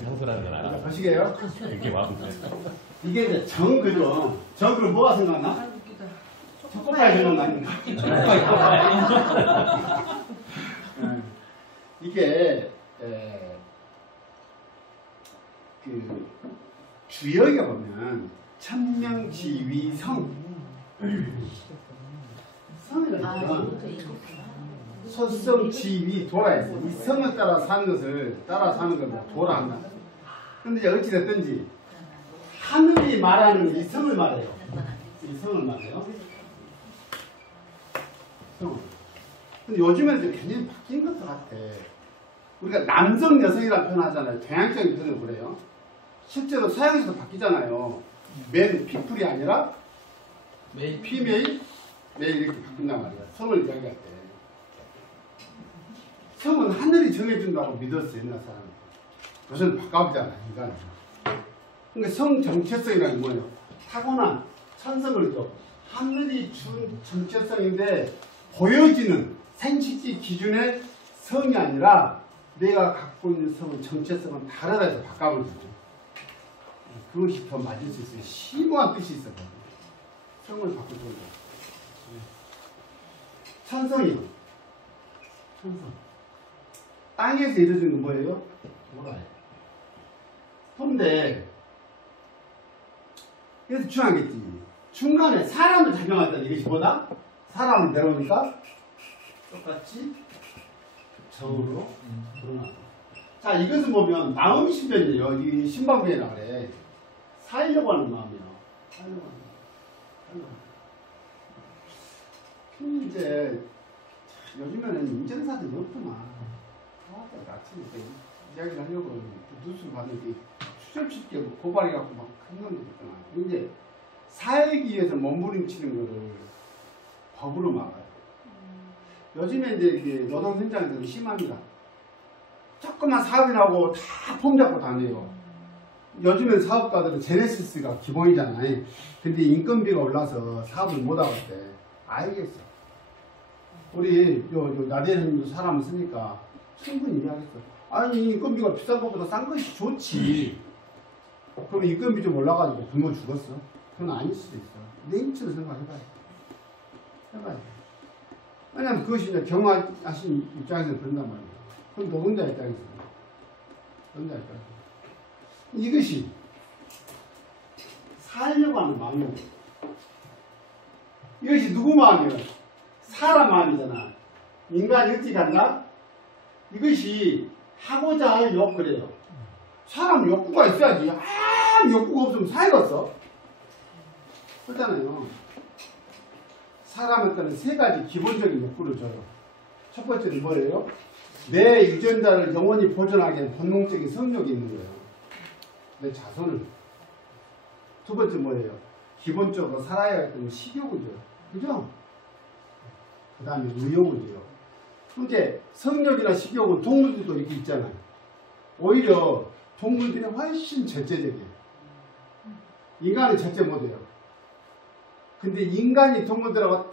상수라는 걸 알아. 보시게요? 이렇게 막. 이게 이제 정그죠. 정그는 뭐가 생각나? 초코파이 생각 나니까. 이게 그 주역에 보면 천명지위성 성이라는 소성지위 도라에서 이 성을 따라 사는 것을 따라 사는 걸 도라 한다. 근데 이제 어찌됐든지 하늘이 말하는 이 성을 말해요. 이 성을 말해요. 성. 근데 요즘에는 굉장히 바뀐 것도 같아. 우리가 남성, 여성이라는 표현 하잖아요. 동양적인 표현을 그래요. 실제로 서양에서도 바뀌잖아요. 맨, 피플이 아니라 피메일, 메일 이렇게 바뀐단 말이야. 성을 이야기할 때. 성은 하늘이 정해준다고 믿었어요. 옛날 사람은. 요새는 바꿔보잖아요. 인간은. 그러니까 성 정체성이라는 게 뭐예요? 타고난 천성을죠. 하늘이 준 정체성인데 보여지는 생식기 기준의 성이 아니라 내가 갖고 있는 성은 정체성은 다르다 해서 바꿔버리죠. 그것이 더 맞을 수 있어요. 심오한 뜻이 있었거든요. 성을 바꾸는 거예요. 천성이요. 천성. 땅에서 이루어진 건 뭐예요? 도라예요. 근데 그래서 중요하겠지. 중간에 사람을 작용하던 이것이 뭐다? 사람을 내려오니까 똑같이 저으로 드러나고. 자, 이것을 보면 마음이 신변이에요. 이 신방변이라고 그래. 살려고 하는 마음이에요. 살려고 하는 마음. 이제 요즘에는 인정사들이 없구만. 아침에 이야기를 하려고 뉴스를 봤는데 추적쉽게 고발해갖고 막 큰 놈들 있잖아. 이제 살기 위해서 몸부림치는 거를 법으로 막아요. 요즘에 이제 노동 현장에서는 심합니다. 조그만 사업이 나오고 다 폼 잡고 다녀요. 요즘엔 사업가들은 제네시스가 기본이잖아요. 근데 인건비가 올라서 사업을 못하고 때 알겠어. 우리 나대는 사람을 쓰니까 충분히 이해하겠어. 아니 인건비가 비싼 것보다 싼 것이 좋지. 그럼 인건비 좀 올라가지고 굶어 죽었어? 그건 아닐 수도 있어. 내 입장으로 생각해봐야 돼. 해봐야 돼. 왜냐면 그것이 이제 경험하신 입장에서 그런단 말이야. 그럼 노동자 입장에서. 노동자 입장에서. 이것이 살려고 하는 마음이고 이것이 누구 마음이에요? 사람 마음이잖아. 인간이 어떻게 한다? 이것이 하고자 할 욕구래요. 사람 욕구가 있어야지. 욕구가 없으면 사회가 없어. 그렇잖아요. 사람한테는 세 가지 기본적인 욕구를 줘요. 첫 번째는 뭐예요? 내 유전자를 영원히 보존하기 위한 본능적인 성욕이 있는 거예요. 내 자손을. 두 번째 뭐예요? 기본적으로 살아야 할 때는 식욕을 줘요. 그죠? 그 다음에 의욕을 줘요. 근데 성욕이나 식욕은 동물들도 이렇게 있잖아요. 오히려 동물들이 훨씬 절제적이에요. 인간은 절제 못해요. 근데 인간이 동물들하고 탁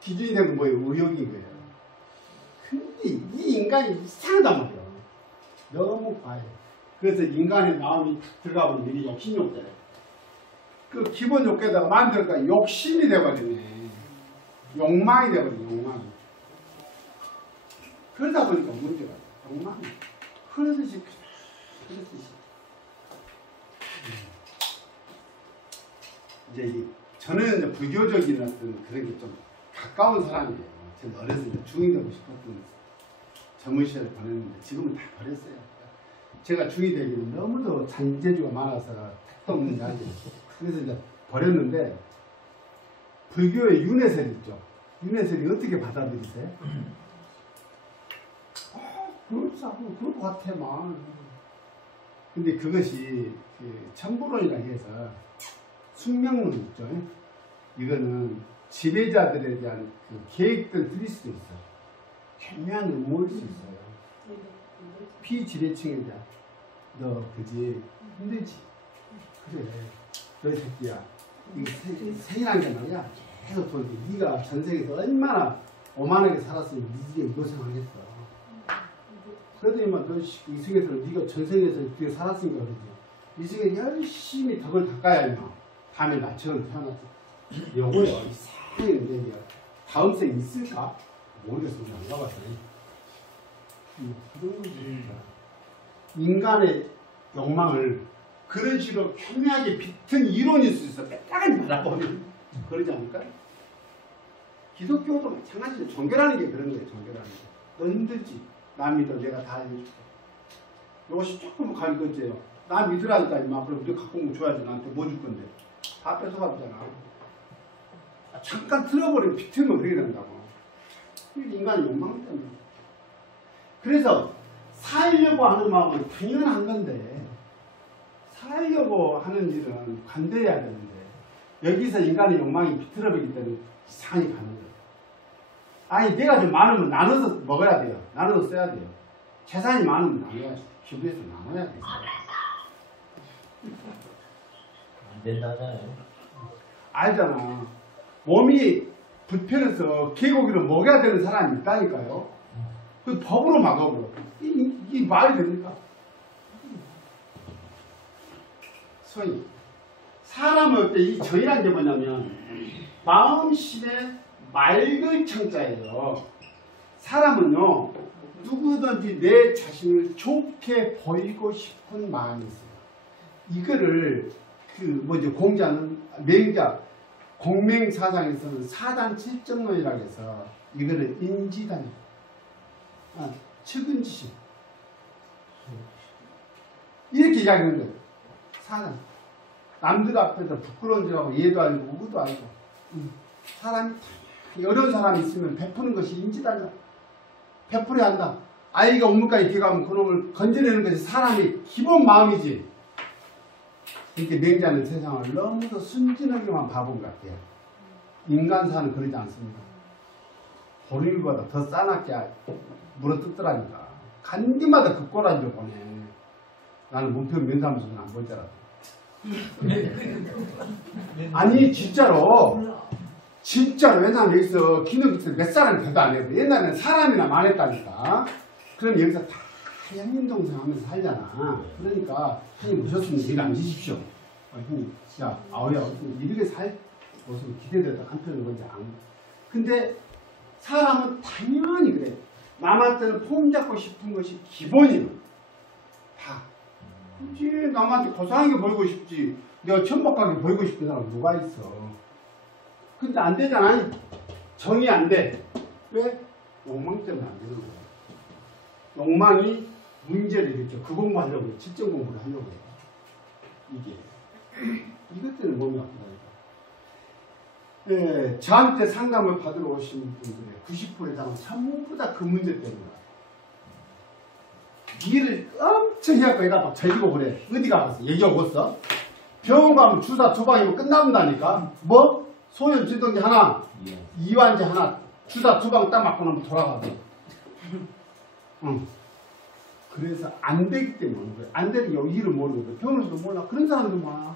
기준이 된 건 뭐예요? 의욕인 거예요. 근데 이 인간이 이상하단 말이에요. 너무 과해. 그래서 인간의 마음이 들어가면 이게 욕심욕자예요. 그 기본 욕구에다가 만들까 욕심이 돼버리네. 욕망이 돼버리네. 욕망이. 그러다 보니까 문제가 욕망이. 그러듯이. 이제 저는 이제 불교적인 어떤 그런 게 좀 가까운 사람이에요. 저는 어렸을 때 중이 되고 싶었던 젊은 시절을 보냈는데 지금은 다 버렸어요. 제가 중이 되기는 너무도 잔재주가 많아서 택도 없는 자리예요. 그래서 이제 버렸는데 불교의 윤회설 있죠. 윤회설이 어떻게 받아들이세요? 그렇다고 그럴 것 같아만. 근데 그것이 그 천부론이라고 해서 숙명론 있죠. 이거는 지배자들에 대한 그 계획들 드릴 수도 있어요. 교묘한 음모일 수 있어요. 피지배층에 대한 너 그지 힘들지. 그래. 너 새끼야. 이거 생이란 게 말이야. 계속 돌게. 네가 전 세계에서 얼마나 오만하게 살았으면 네가 이 고생하겠어. 그래도 이만 너 이 세계에서 네가 전생에서 이렇게 살았으니까 그러지. 이 세계 열심히 덕을 닦아야 임마. 다음에 나처럼 태어났어. 요거요. 이상하게 이제 다음 생 있을까? 모르겠어. 안 가봤어요. 그 정도지. 인간의 욕망을 그런 식으로 교묘하게 비튼 이론일 수 있어. 빼딱하게 말아보면 그러지 않을까? 기독교도 마찬가지로 종교라는 게 그런 거예요. 종교라는 게. 너 힘들지? 나 믿어. 내가 다 해줄게. 이것이 조금 갈거지요. 나 믿으라니까 임마. 그럼 너 갖고 온 거 줘야지. 나한테 뭐 줄 건데. 다 뺏어가잖아. 잠깐 틀어버리면 비틀면 그렇게 된다고. 이게 인간의 욕망 때문에. 그래서 살려고 하는 마음은 당연한 건데 살려고 하는 일은 관대해야 되는데 여기서 인간의 욕망이 비틀어버리기 때문에 이상하게 가는 거예요. 아니 내가 좀 많으면 나눠서 먹어야 돼요. 나눠서 써야 돼요. 재산이 많으면 나눠야지. 기부해서 나눠야 돼요. 안 된다잖아요. 알잖아. 몸이 불편해서 개고기를 먹여야 되는 사람이 있다니까요. 그 법으로 막아버려. 이게 말이 됩니까? 소위 사람을 때 이 정이라는 게 뭐냐면 마음심의 맑을 청자예요. 사람은요 누구든지 내 자신을 좋게 보이고 싶은 마음이 있어요. 이거를 그 뭐죠 공자는 맹자 공맹사상에서는 사단 7정론이라고 해서 이거를 인지단 측은지심 이렇게 이야기하는 거예요. 사람 남들 앞에서 부끄러운 줄 알고 얘도 알고 우도 알고 사람이 어려운 사람이 있으면 베푸는 것이 인지단이야. 베풀어야 한다. 아이가 우물가에 기어가면 그놈을 건져내는 것이 사람의 기본 마음이지. 이렇게 맹자는 세상을 너무도 순진하게만 봐본 것 같아요. 인간사는 그러지 않습니다. 보름이보다 더 싸납게 물어뜯더라니까. 간디마다 그 꼬라지를 보내. 나는 문평 면사무소는 안 볼 줄 알았어. 아니 진짜로 왜냐면 여기서 기능기서 몇 사람이 돼도 안 해도 옛날에는 사람이나 많았다니까. 그럼 여기서 다 형님 동생 하면서 살잖아. 그러니까 형님 오셨으면 여기 앉으십시오. 형님 야 아우야 이렇게 살 모습 기대되다 한편은 건지 안. 근데 사람은 당연히 그래. 남한테는 폼 잡고 싶은 것이 기본이에요. 다. 그렇지. 남한테 고상하게 보이고 싶지. 내가 천박하게 보이고 싶은 사람 누가 있어. 근데 안 되잖아. 정이 안 돼. 왜? 욕망 때문에 안 되는 거야. 욕망이 문제를 일으켜. 그 공부하려고 해. 직접 공부를 하려고 해. 이게. 이것 때문에 몸이 아프다니까. 예, 저한테 상담을 받으러 오신 분들의 90% 이상은 전부 다 그 문제 때문이야. 일을 엄청 해갖고 얘가 막 절리고 그래. 어디 가봤어? 얘기하고 있어? 병원 가면 주사 2방이면 끝난다니까? 뭐? 소염 진통제 하나, 이완제 하나, 주사 2방 딱 맞고 나면 돌아가고. 응. 그래서 안 되기 때문에 그래. 안 되는 게 일을 모르거든. 병원에서도 몰라. 그런 사람들 많아.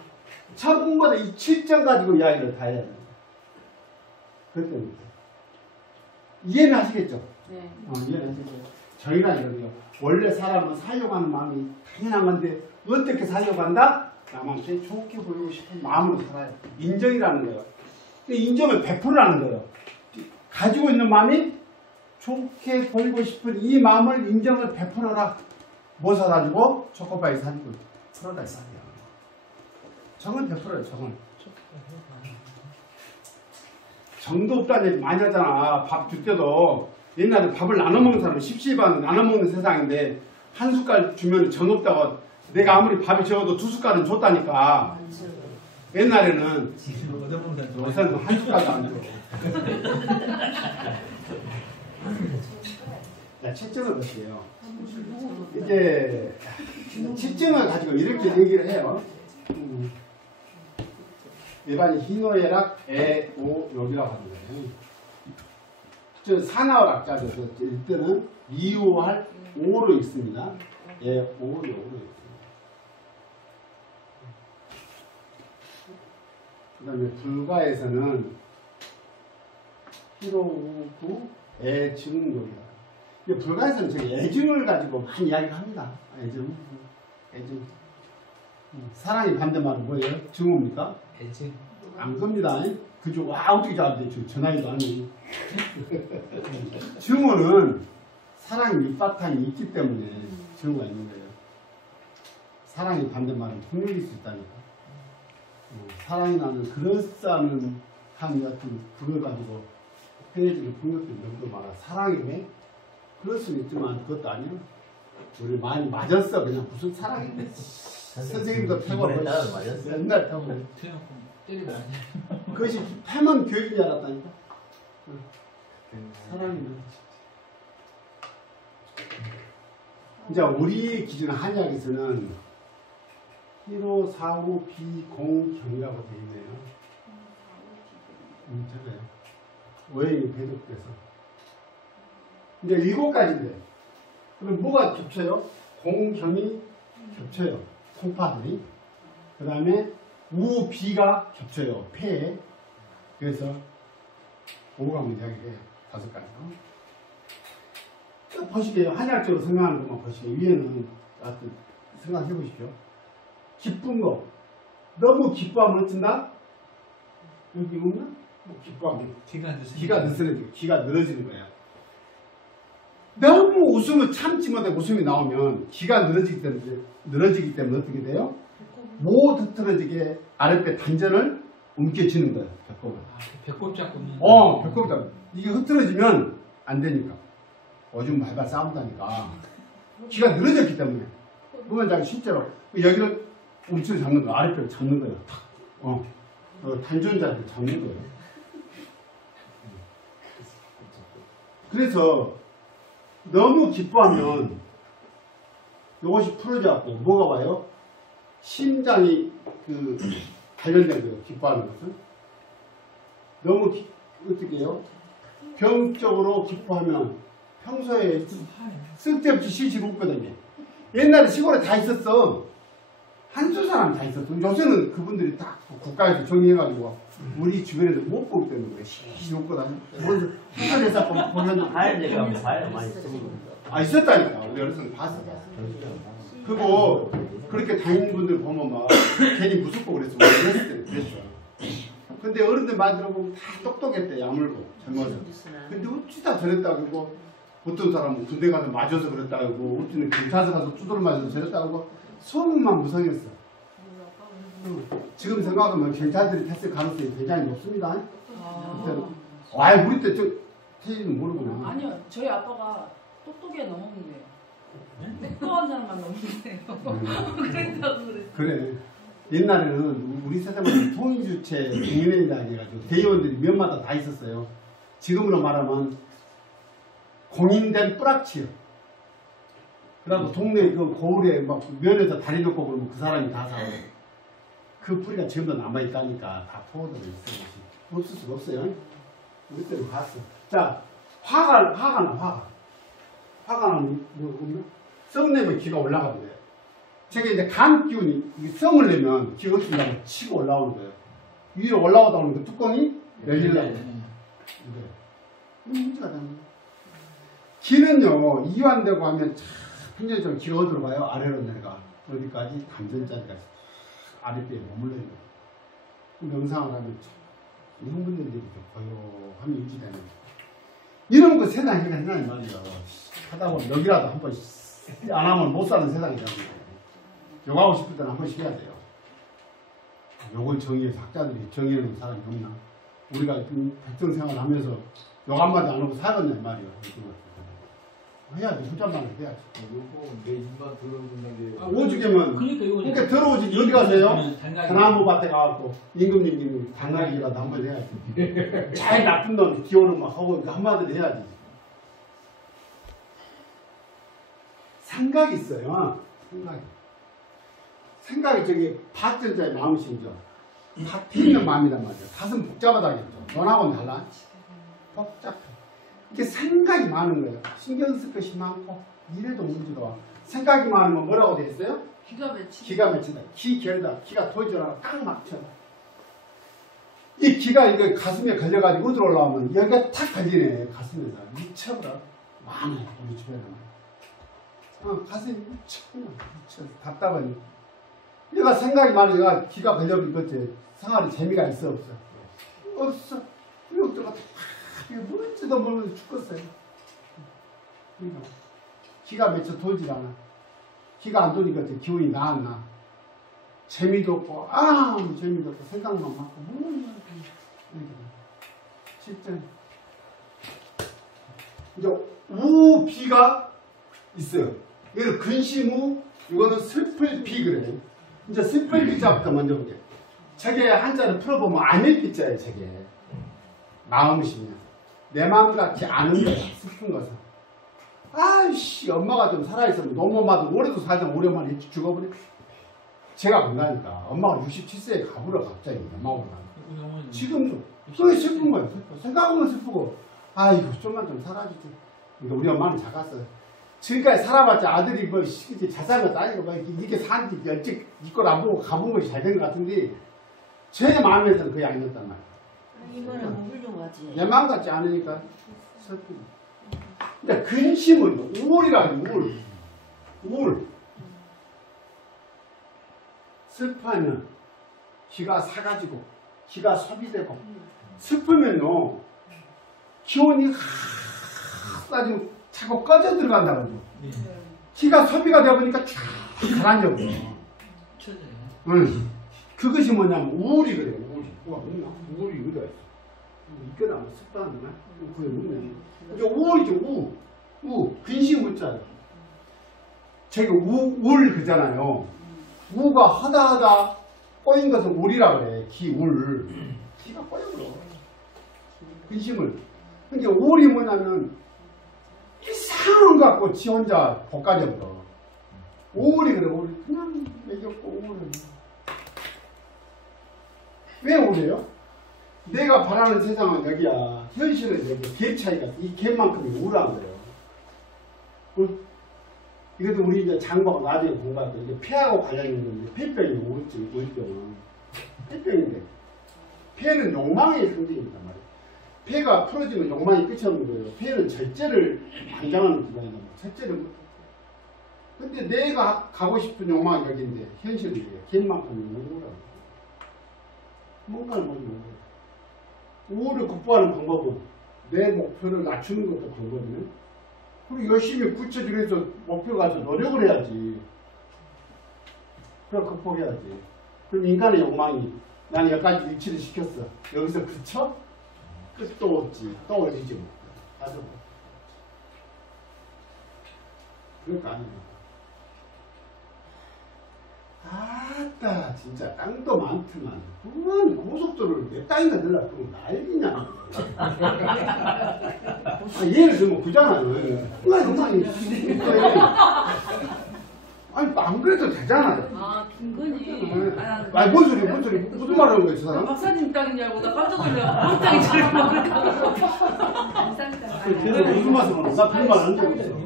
전부마다 이 7점 가지고 이야기를 다 해야 돼. 그렇기 때문에. 이해는 하시겠죠? 네. 이해는 하시겠죠? 저희가 이러요. 원래 사람은 살려고 하는 마음이 당연한 건데 어떻게 살려고 한다? 남한테 좋게 보이고 싶은 마음으로 살아요. 인정이라는 거예요. 인정을 베풀으라는 거예요. 가지고 있는 마음이 좋게 보이고 싶은 이 마음을 인정을 베풀어라. 뭐 사가지고? 초코바이 사주고 풀어다 사요. 정을 베풀어요. 정을. 정도 없다는 얘기 많이 하잖아. 밥 줄 때도 옛날에 밥을 나눠 먹는 사람은 십시반 나눠 먹는 세상인데 한 숟갈 주면 정 없다고 내가 아무리 밥이 적어도 2숟갈은 줬다니까. 옛날에는 요새는 한 숟갈도 안 줘. 자, 채점을 보세요. 이제 채점을 가지고 이렇게 얘기를 해요. 일반이 희노애락 애오욕이라고 하는 거예요. 저 사나워락자죠. 일단은 이오할 오로 있습니다. 애오욕으로 있습니다. 그 다음에 불가에서는 희로우구 애증욕이다. 불가에서는 저희 애증을 가지고 많이 이야기를 합니다. 애증. 사랑의 반대말은 뭐예요? 증오입니까? 애증. 안 겁니다. 그죠? 와, 어떻게 잘하는데, 저 나이도 아니고. 증오는 사랑의 밑바탕이 있기 때문에 증오가 있는 거예요. 사랑의 반대말은 폭력일 수 있다니까. 사랑이라는 그럴싸한 같은 그걸 가지고 헤어지는 폭력들이 너무 많아. 사랑이 왜? 그럴 수는 있지만 그것도 아니야. 우리 많이 맞았어. 그냥 무슨 사랑인데. 선생님도 패고 이번에 따라 맞았어. 옛날 패고. 대놓고 때리면 안 돼. 그것이 패면 교육인 줄 알았다니까. 사랑이면. 이제 우리 기준 한약에서는 1호, 4호, 비, 공, 경이라고 되어 있네요. 저거요. 오행이 배독돼서. 이제 7가지인데. 그럼 뭐가 겹쳐요? 공, 경이 겹쳐요. 콩파들이. 그 다음에 우, 비가 겹쳐요. 폐에. 그래서 5가면 이야기해요. 5가지. 보시게요. 한약적으로 생각하는 것만 보시게요. 위에는 하여튼 생각해 보십시오. 기쁜 거. 너무 기뻐하면 어쩐다? 여기 없나? 기뻐하면 기가 늘어지는 거야. 너무 웃으면 참지 못해 웃음이 나오면 기가 늘어지기 때문에 어떻게 돼요? 못 흐트러지게 아랫배 단전을 움켜쥐는 거예요. 배꼽을. 배꼽 잡고. 배꼽 잡고. 이게 흐트러지면 안 되니까. 오줌 발발 싸운다니까. 기가 늘어졌기 때문에. 그러면 자기 실제로 여기를 우측을 잡는 거야. 아랫배를 잡는 거예요. 탁. 단전자를 잡는 거예요. 그래서 너무 기뻐하면 이것이 풀어져갖고 뭐가 와요? 심장이 관련된 거예요. 기뻐하는 것은. 너무 어떻게 해요? 병적으로 기뻐하면 평소에 쓸데없이 시시로 웃거든요. 옛날에 시골에 다 있었어. 한두 사람 다 있었어. 요새는 그분들이 딱 국가에서 정리해가지고 우리 주변에서 못 보기 때문에 시시 웃고 다니고 한산에서 보면 하얀 과일 많이 쓰고. 있었다니까. 우리 어렸을 때 봤어. 그리고 그렇게 다니는 분들 보면 막 괜히 무섭고 그랬어. 우리 어렸을 때 그랬어. 근데 어른들 말 들어보면 다 똑똑했대. 야물고 젊어서. 근데 어찌다 저랬다 그러고 어떤 사람은 군대 가서 맞아서 그랬다 그러고 어찌는 경찰서 가서 두드러 맞아서 저랬다 그러고 소문만 무성했어. 지금 생각하면 경찰들이 됐을 가능성이 굉장히 높습니다. 우리 때 태희는 모르구나. 아니요, 저희 아빠가 똑똑이가 넘었는데요. 똑똑한 사람만 넘는데요. 그랬다고 그랬어요. 그래. 옛날에는 우리 세대만 통일주체 공인회의다 해가지고 대의원들이 면마다 다 있었어요. 지금으로 말하면 공인된 뿌락치요. 그래갖고 동네 그 거울에 막 면에서 다리 놓고 그러면 그 사람이 다 사요. 그 뿌리가 지금도 남아있다니까 다 포워드로 있어요. 없을 수가 없어요. 우리 때는 봤어. 자, 화가 나면 뭐, 썩 내면 기가 올라가면 돼요. 저게 이제 간 기운이 썩을 내면 기가 어떻게 나면 치고 올라오는 거예요. 위로 올라오다 보면 그 뚜껑이 열리려고. 이게 문제가 되는 거예요. 기는요, 이완되고 하면 굉장히 좀 기가 어디로 가요? 아래로 내려가. 어디까지? 감전자리까지. 아랫배에 머물러 있는 거예요. 명상을 하면 이분들이 좀 고요함이 유지되는 거예요. 이런 거 세상에 생각이 말이죠. 하다 보면 여기라도 한 번 안 하면 못 사는 세상이잖아요. 요거 하고 싶을 때는 한 번씩 해야 돼요. 요걸 정의해서 학자들이 정의해놓은 사람이 없나? 우리가 백정 생활을 하면서 요거 한마디 안 하고 살겠냐 말이에요. 해야지. 혼잣말을 해야지. 요거 내 입만 들어본다는 게 오죽이면 그러니까 들어오지 어디 가세요? 대나무 밭에 가갖고 임금님이 당나귀라도 한번 해야지. 잘 나쁜 놈 기호는 막 하고 한마디를 해야지. 생각이 있어요. 생각이 저기 밭전자의 마음이죠. 밭에 있는 마음이란 말이에요. 밭은 복잡하다겠죠. 너하고는 달라. 복잡해. 이게 생각이 많은 거예요. 신경 쓸 것이 많고 이래도 문제가 와. 생각이 많으면 뭐라고 돼 있어요? 기가 맺힌다. 기결다. 기가 도저라 딱 막혀. 이 기가 이거 가슴에 걸려가지고 어디로 올라오면 여기가 탁 걸리네. 가슴에서 미쳐버려. 많아요. 우리 집에는. 가슴이 미쳐 답답하니. 얘가 생각이 많아. 얘가 기가 걸려버리겠지. 생활에 재미가 있어 없어? 없어. 이것들가 다 뭔지도 모르면서 죽겠어요. 그러니까 기가 미쳐 돌질 않아. 기가 안 도니까 기운이 나았나. 재미도 없고 아무 재미도 없고 생각만 많고 진짜 이제 우비가 있어요. 이거는 근심우, 이거는 슬플 비 그래요. 이제 슬플 비자부터 먼저 볼게요. 책에 한자를 풀어보면 안일 비자예요. 책에 마음이시면 내 마음 같지 않은 거야. 슬픈 것은 아이씨 엄마가 좀 살아있으면 너무 엄마도 오래도 살던 오래만 일찍 죽어버려. 제가 본다니까 엄마가 67세에 가버려 갑자기 엄마가 지금도 그게 슬픈 거예요. 생각하면 슬프고 아이고 좀만 좀 살아주지. 그러니까 우리 엄마는 작았어요. 지금까지 살아봤자 아들이 뭐 자살한 것도 아니고 뭐 이렇게 사는지 일찍 이걸 안 보고 가본 것이 잘 된 것 같은데 제 마음에서는 그게 아니었단 말이야. 이거는 뭐 훌륭하지. 내 마음 같지 않으니까 슬픈. 근데 근심은 우울이라고 해요. 우울. 슬퍼하면 기가 사가지고 기가 소비되고 슬프면요 기운이 따지고 자꾸 꺼져 들어간다고요. 기가 소비가 되어보니까 쫙 가라앉아버려. 그것이 뭐냐면 우울이 그래요. 우울이 어디가 있어? 이거나 뭐 습관이나 그게 뭐냐? 이게 우울이죠. 근심 웃자요. 제가 우울 그잖아요. 우가 하다하다 꼬인 것은 울이라 그래. 기울. 기가 꼬여버려. 근심을. 근데 울이 뭐냐면 이상한 거 갖고 지 혼자 복가져버려. 우울이 그래. 우울이 그냥 매겼고 우울은. 왜 우울해요? 내가 바라는 세상은 여기야. 현실은 여기 갭 차이가 이 갭만큼이 우울한 거예요. 이것도 우리 이제 장보고 나중에 공부할 때 이게 폐하고 관련 있는 건데 폐병이 우울증, 우울병은 폐병인데 폐는 욕망의 상징입니다 말이에요. 폐가 풀어지면 욕망이 끝이 없는 거예요. 폐는 절제를 관장하는 기관이다. 절제를 못. 근데 내가 가고 싶은 욕망이 여기인데 현실이에요. 갭만큼이 우울하고 뭔가를 모르는 거예요. 우울을 극복하는 방법은 내 목표를 낮추는 것도 방법이네. 그리고 열심히 구체적으로 해서 목표 가서 노력을 해야지. 그럼 극복해야지. 그럼 인간의 욕망이 난 여기까지 일치를 시켰어. 여기서 그쳐? 끝도 없지. 또 어디지 뭐. 가서 뭐. 그럴 거 아닙니까? 아따 진짜 땅도 많지만 그만 고속도로를 몇 땅이나 늘라 그러면 난리냐. 예를 들면 그잖아요. 아니 안 그래도 되잖아요. 아 김건희. 아니 뭔 소리 무슨 말 하는 거야 저 사람? 박사님 땅인 줄 알고 나 깜짝 놀래. 뭔 땅인 줄 알고. 감사합니다. 그래서 무슨 말씀 하는 거야? 나 그런 말 안 적 있어.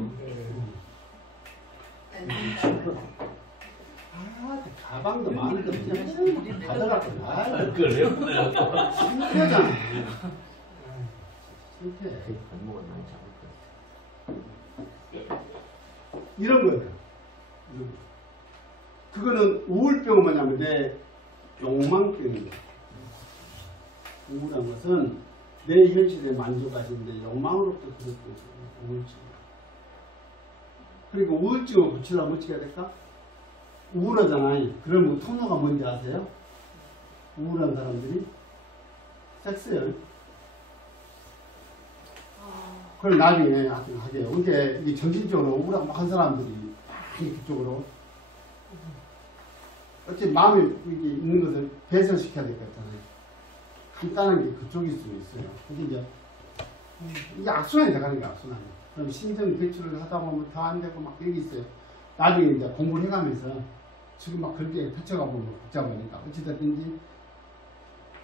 가방도 많은데 그냥 가져가고 그래요? 신기하잖아. 신기해. 이런 거예요. 그거는 우울병은 뭐냐면 내 욕망병입니다. 우울한 것은 내 현실에 만족하시는데 욕망으로부터 그것도 우울증. 그리고 우울증을 고치려면 어떻게 해야 될까? 우울하잖아요. 그럼 통로가 뭔지 아세요? 우울한 사람들이 섹스예요. 그걸 나중에 하게요. 근데 이게 정신적으로 우울하고 한 사람들이 많이 그쪽으로 어찌 마음에 있는 것을 배설시켜야 될 것 같잖아요. 간단한 게 그쪽일 수 있어요. 근데 이제 이게 악순환이 나가는 게 악순환이. 그럼 심정 배출을 하다 보면 더 안 되고 막 여기 있어요. 나중에 이제 공부를 해가면서 지금 막 그렇게 터쳐가 보면 복잡하니까 어찌됐든지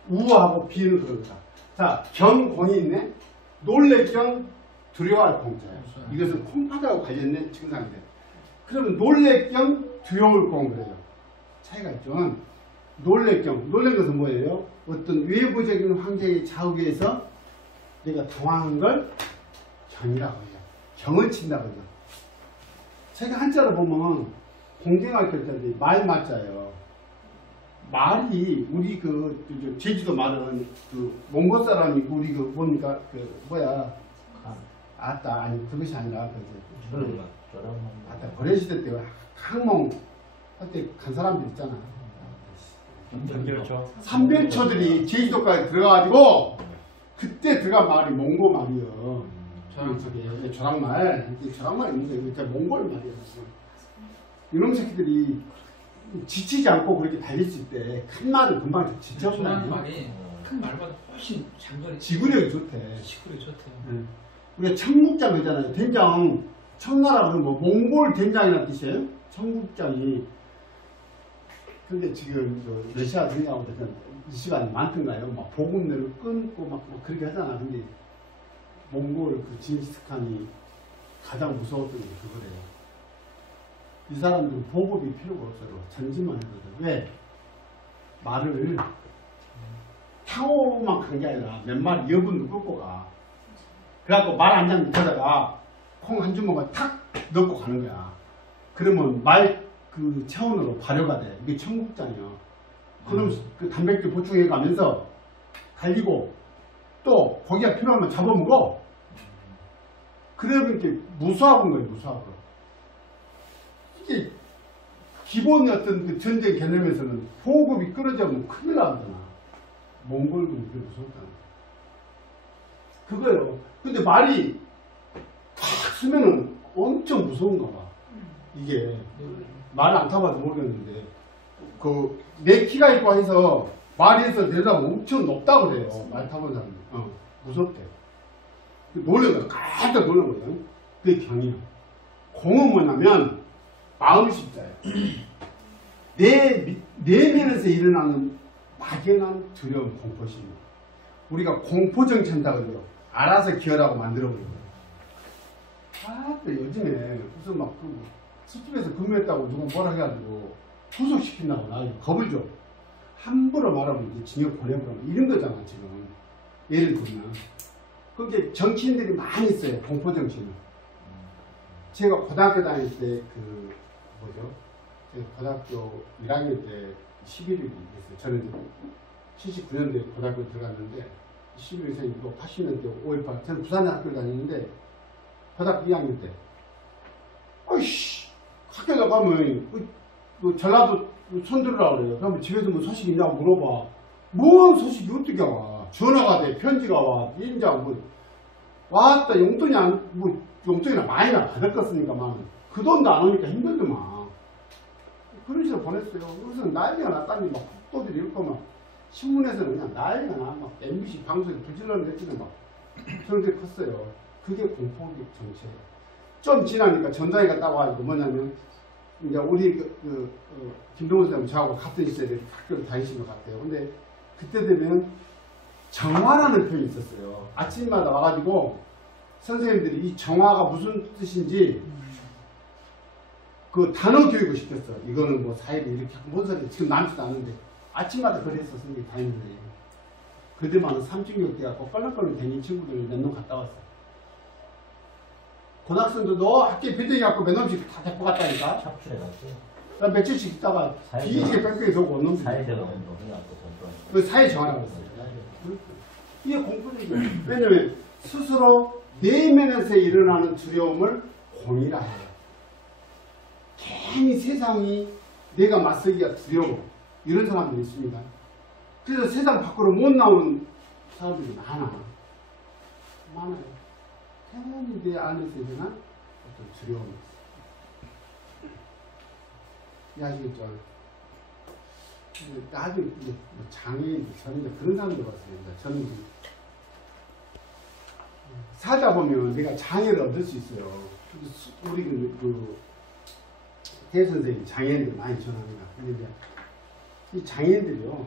우하고 비는 그럽니다. 자, 경공이 있네. 놀래경 두려워할 공자예요. 이것은 콩팥하고 관련된 증상인데. 그러면 놀래경 두려울 공 그래요. 차이가 있죠. 놀래경, 놀란 것은 뭐예요? 어떤 외부적인 환경의 자극에서 내가 당황한 걸 경이라고 해요. 경을 친다거든요. 제가 한자로 보면 공경할 때인데 말 맞자요. 말이 우리 그 제주도 말은 그 몽골 사람이 우리 그 뭡니까 그 뭐야 아따 아니 그것이 아니라 그 아따 고려시대 때 항몽 할때 간 사람들 있잖아. 그렇죠. 삼별초들이 제주도까지 들어가가지고 그때 들어간 말이 몽고 말이요. 조랑말. 조랑말이 있는데 그러니까 몽골 말이었어. 이런 새끼들이 지치지 않고 그렇게 달렸을 때 큰 말은 금방 지쳤나. 말이 큰 말보다 훨씬 장거리 지구력이 좋대. 지구력이 좋대요. 네. 우리가 청국장 있잖아요. 된장 청나라 그러면 뭐 몽골 된장이라는 뜻이에요. 청국장이. 근데 지금 저 러시아 된장하고 이 시간이 많던가요? 막 보급내를 끊고 막 그렇게 하잖아. 근데 몽골 그 징기스칸이 가장 무서웠던 게 그거래요. 이 사람들은 보급이 필요가 없어요. 전진만 해거든. 왜? 말을 타고만 간 게 아니라 몇 마리 여분도 끌고 가. 그래갖고 말 한 장 밑에다가 콩 한 주먹을 탁 넣고 가는 거야. 그러면 말 그 체온으로 발효가 돼. 이게 청국장이야. 그럼 그 단백질 보충해 가면서 달리고 또 고기가 필요하면 잡아먹어. 그러면 이렇게 무수하는 거예요. 무수하고. 이게 기본 어떤 그 전쟁 개념에서는 보급이 끊어지면 큰일 나잖아. 몽골군이 그게 무섭잖아. 그거예요. 근데 말이 탁 쓰면은 엄청 무서운가 봐. 이게 말을 안 타봐서 모르겠는데 내 키가 있고 해서 말에서 내려다보면 엄청 높다고 그래요. 말 타본 사람들. 무섭대. 놀란 거야. 깜짝 놀란 거예요. 그게 경이야. 공은 뭐냐면 마음이 십자예요. 내 내면에서 일어나는 막연한 두려움, 공포심. 우리가 공포정치 한다거든요. 알아서 기어라고 만들어버린 거예요. 요즘에 무슨 막 술집에서 근무했다고 누가 뭐라 해가지고 구속시킨다고 나 겁을 줘. 함부로 말하면 이제 징역 보내버리면 이런 거잖아 지금. 예를 들면 그게 정치인들이 많이 있어요. 공포정치는. 제가 고등학교 다닐 때 제가 고등학교 1학년 때 11일이 있어요. 저는 79년도에 고등학교 들어갔는데 11일 생이고 80년대 5.18 저는 부산에 학교를 다니는데 고등학교 2학년 때 어이씨 학교 나가면 전라도 손들으라고 그래요. 그러면 집에서 뭐 소식 있냐고 물어봐. 뭔 소식이 어떻게 와. 전화가 돼. 편지가 와. 인장 왔다 용돈이 용돈이나 많이나 받을 것으니까만 그 돈도 안 오니까 힘들더만. 그런 식으로 보냈어요. 그래서 난리가 났다니 막 국도들이 이렇게 막 신문에서는 그냥 난리가 나. 막 MBC 방송에 불질러는 했지는 막 저렇게 컸어요. 그게 공포적 정치예요. 좀 지나니까 전장에 갔다 와가지고 뭐냐면 이제 우리 김동훈 선생님 저하고 같은 시절에 학교를 다니시는 것 같아요. 근데 그때 되면 정화라는 표현이 있었어요. 아침마다 와가지고 선생님들이 이 정화가 무슨 뜻인지 그 단어 교육을 시켰어. 이거는 뭐 사회를 이렇게 하고 뭔 소리 지금 남지도 않은데 아침마다 그랬어. 선생님이 다니는데 그때만은 삼중역 돼갖고 껄렁껄렁 다니는 친구들 몇 명 갔다 왔어. 고등학생도 너 학교에 빌딩 갖고 몇 놈씩 다 데리고 갔다니까. 척출해갔지. 며칠씩 있다가 뒤지게 뺑뺑이 돌고 온 놈들. 사회적인 운동이라고 그 사회 정화라고 했어요. 이게 공포적이에요. 왜냐면 스스로 내면에서 일어나는 두려움을 공이라 해요. 괜히 세상이 내가 맞서기가 두려워. 이런 사람들이 있습니다. 그래서 세상 밖으로 못 나오는 사람들이 많아요. 태어나는 내 안에서 일어난 어떤 두려움이 있어요. 이해하시겠죠? 나도 장애인, 저는 이제 그런 사람들 봤습니다. 저는 살다 보면 내가 장애를 얻을 수 있어요. 우리 대선생님 장애인들 많이 전합니다. 근데 이제 이 장애인들이요,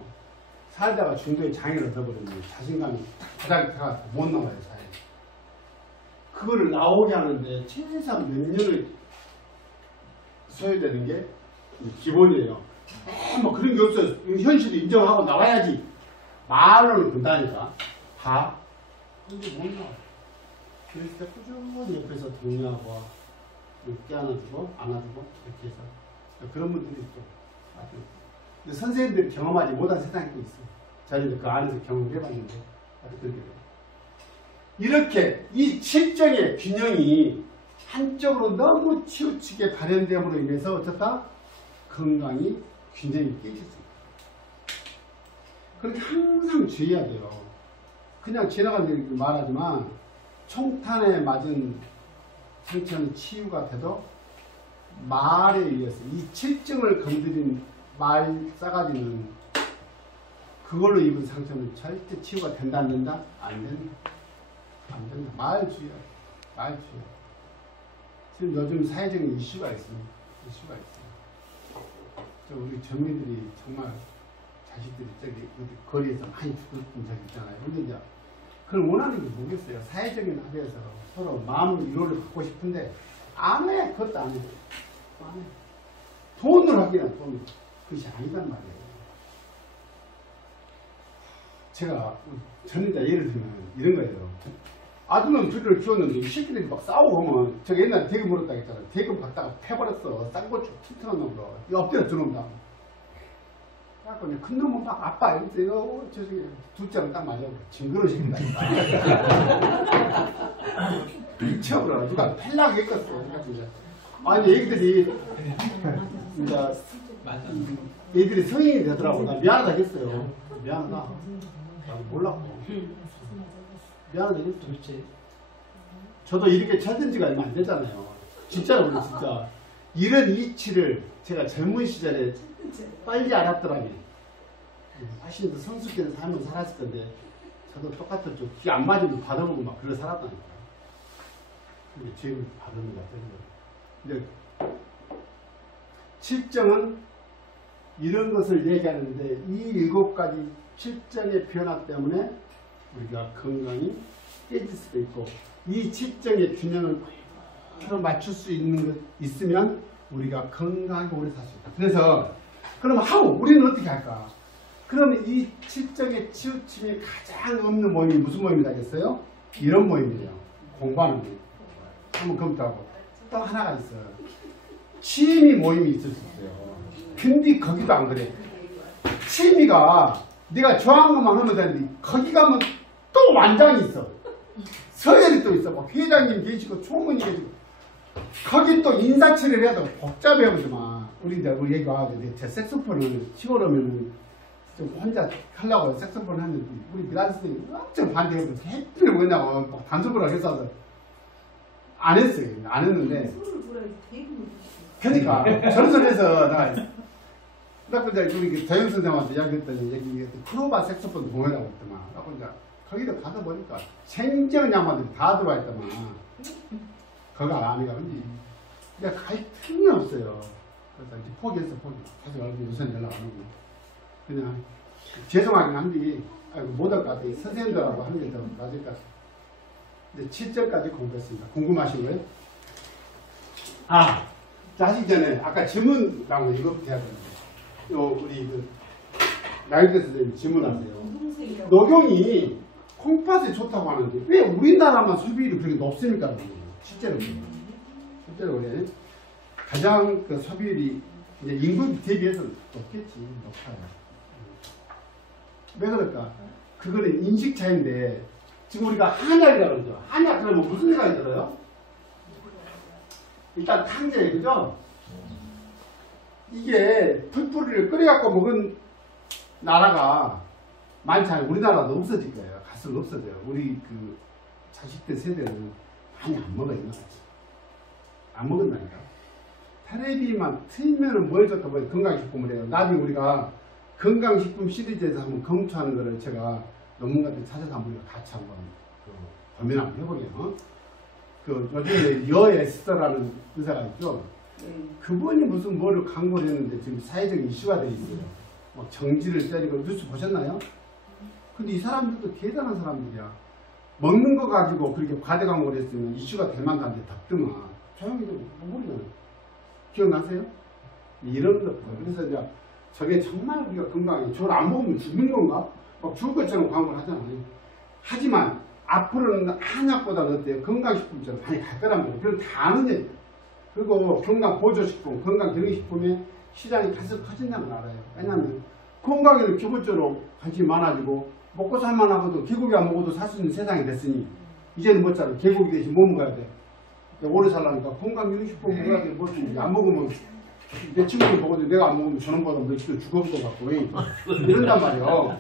살다가 중도에 장애를 얻어버리면 자신감이 바닥에 타서 못 나와요, 사회. 그거를 나오게 하는데 최소한 몇 년을 소요되는 게 기본이에요. 뭐 그런 게 없어요. 현실을 인정하고 나와야지. 말로는 된다니까. 다. 근데 못 나와요. 그래서 꾸준히 옆에서 독려하고 이렇게 안아주고 안아주고 이렇게 해서 그런 분들이 또 아주 근데 선생님들이 경험하지 못한 세상이 또 있어요. 저는 그 안에서 경험을 해봤는데 아주 그렇게 돼요. 이렇게 이 칠정의 균형이 한쪽으로 너무 치우치게 발현됨으로 인해서 어쩌다 건강이 균형이 깨졌습니다. 그렇게 항상 주의해야 돼요. 그냥 지나간 데 말하지만 총탄에 맞은 상처는 치유가 돼도 말에 의해서 이 칠정을 건드린 말 싸가지는 그걸로 입은 상처는 절대 치유가 된다 안 된다? 안 된다. 안 된다. 말 주의해야 돼. 말 주의해야 돼. 지금 요즘 사회적인 이슈가 있습니다. 이슈가 있어요. 우리 젊은이들이 정말 자식들이 저기 거리에서 많이 죽었던 적 있잖아요. 근데 이제 그걸 원하는 게 뭐겠어요? 사회적인 합의에서 서로 마음 위로를 갖고 싶은데 안 해. 그것도 안 해. 안 해. 돈으로 하기는 돈. 그것이 아니단 말이에요. 제가 전자 예를 들면 이런 거예요. 아주는 둘을 키웠는데 이 새끼들이 막 싸우고 하면 제가 옛날에 대금 물었다고 했잖아요. 대금 받다가 패버렸어. 쌍고추 튼튼한 놈으로. 이 엎드려 들어온다. 그래서 큰 놈은 막 아빠 이러면서 저기 둘째랑 딱 맞아. 징그러운 새끼다. 미쳐버려. 누가 펠라고 했겠어. 아니 애기들이 이제 애들이 성인이 되더라고. 나 미안하다 했어요. 미안하다. 나도 몰랐고. 미안하다 했어. 저도 이렇게 철든 지가 얼마 안 되잖아요. 진짜로 그래 진짜. 이런 이치를 제가 젊은 시절에 빨리 알았더라면 훨씬 더 성숙된 삶을 살았을 건데 저도 똑같았죠. 귀 안 맞으면 받아보고 막 그러 살았다니까. 근데 죄를 받는 것 같아요. 근데 칠정은 이런 것을 얘기하는데 이 7가지 칠정의 변화 때문에 우리가 건강이 깨질 수도 있고 이 칠정의 균형을 바로 맞출 수 있는 것 있으면 우리가 건강하게 오래 살 수 있다. 그래서 그러면 우리는 어떻게 할까? 그러면 이 칠정의 치우침이 가장 없는 모임이 무슨 모임이라겠어요? 이런 모임이에요. 공부하는 모임. 한번 검토하고 또 하나가 있어요. 취미 모임이 있을 수 있어요. 근데 거기도 안 그래. 취미가 네가 좋아하는 것만 하면 되는데 거기 가면 또 완장이 있어. 서열이 또 있어. 뭐 회장님 계시고 총무님 계시고 거기 또 인사치를 해야 돼. 복잡해요. 우리 이제 우리 얘기 와가지고 제 색소폰을 시골 오면은 좀 혼자 하려고 색소폰 했는데 우리 미란 선생님이 엄청 반대하고 대필이 뭐냐고 막 단속을 해서 안 했어요. 안 했는데 그러니까 전설에서 나 그때 우리 도영 선생님한테 이야기했더니 여기 크로바 색소폰 동호회라고 했더만 하고 이제 거기도 가다 보니까 생전 양반들이 다 들어와 있더만 거기 안해가 근데 내가 갈 틈이 없어요. 그래서 이제 포기했어. 사실 얼굴 우선 연락 안 오고 그냥 죄송하긴 한데 못할 것 같아. 선생님들하고 하는 게 더 맞을 것 같아. 이제 7절까지 공부했습니다. 궁금하신 거예요? 하시기 전에 아까 질문 나온 거 이거부터 해야 되는데 우리 나일대 선생님 질문하세요. 녹용이 콩팥에 좋다고 하는데 왜 우리나라만 소비율이 그렇게 높습니까? 실제로 그래. 가장 그 소비율이 이제 인구 대비해서 높겠지. 높아요. 왜 그럴까? 그거는 인식 차이인데 지금 우리가 한약이라고 그러죠. 한약 그러면 무슨 생각이 들어요? 일단 탕제 그죠? 이게 풀뿌리를 끓여갖고 먹은 나라가 많잖아요. 우리나라도 없어질 거예요. 갈수록 없어져요. 우리 그 자식들 세대는 많이 안 먹어요. 안 먹는다니까. 텔레비만 틀면은 뭘 줬다 뭐 건강식품을 해요. 나중에 우리가 건강식품 시리즈에서 한번 검토하는 거를 제가 논문가들 찾아서 한번 같이 한번 고민 한번 해보게요. 그 요즘에 여에스더라는 의사가 있죠. 그분이 무슨 뭐를 광고를 했는데 지금 사회적인 이슈가 돼 있어요. 막 정지를 때리고 뉴스 보셨나요? 근데 이 사람들도 대단한 사람들이야. 먹는 거 가지고 그렇게 과대 광고를 했으면 이슈가 될 만한데 덥더만 조용히 좀 모르잖아요. 기억나세요? 이런 것들. 그래서 이제 저게 정말 우리가 건강해. 저걸 안 먹으면 죽는 건가? 막 죽을 것처럼 광고를 하잖아요. 하지만 앞으로는 한약보다는 어때요? 건강식품처럼 많이 갈 거란 말이에요. 그럼 다 아는 얘기예요. 그리고 건강보조식품, 건강기능식품에 시장이 계속 커진다는 걸 알아요. 왜냐하면 건강에는 기본적으로 관심이 많아지고 먹고 살만 하고도 개고기 안 먹어도 살 수 있는 세상이 됐으니 이제는 뭐잖아. 개고기 대신 뭐 먹어야 돼? 오래 살라니까 건강기능식품 먹어야 돼. 뭐 안 먹으면 내 친구들 먹어도 내가 안 먹으면 저놈보다 며칠 죽을 것 같고 이런단 말이에요.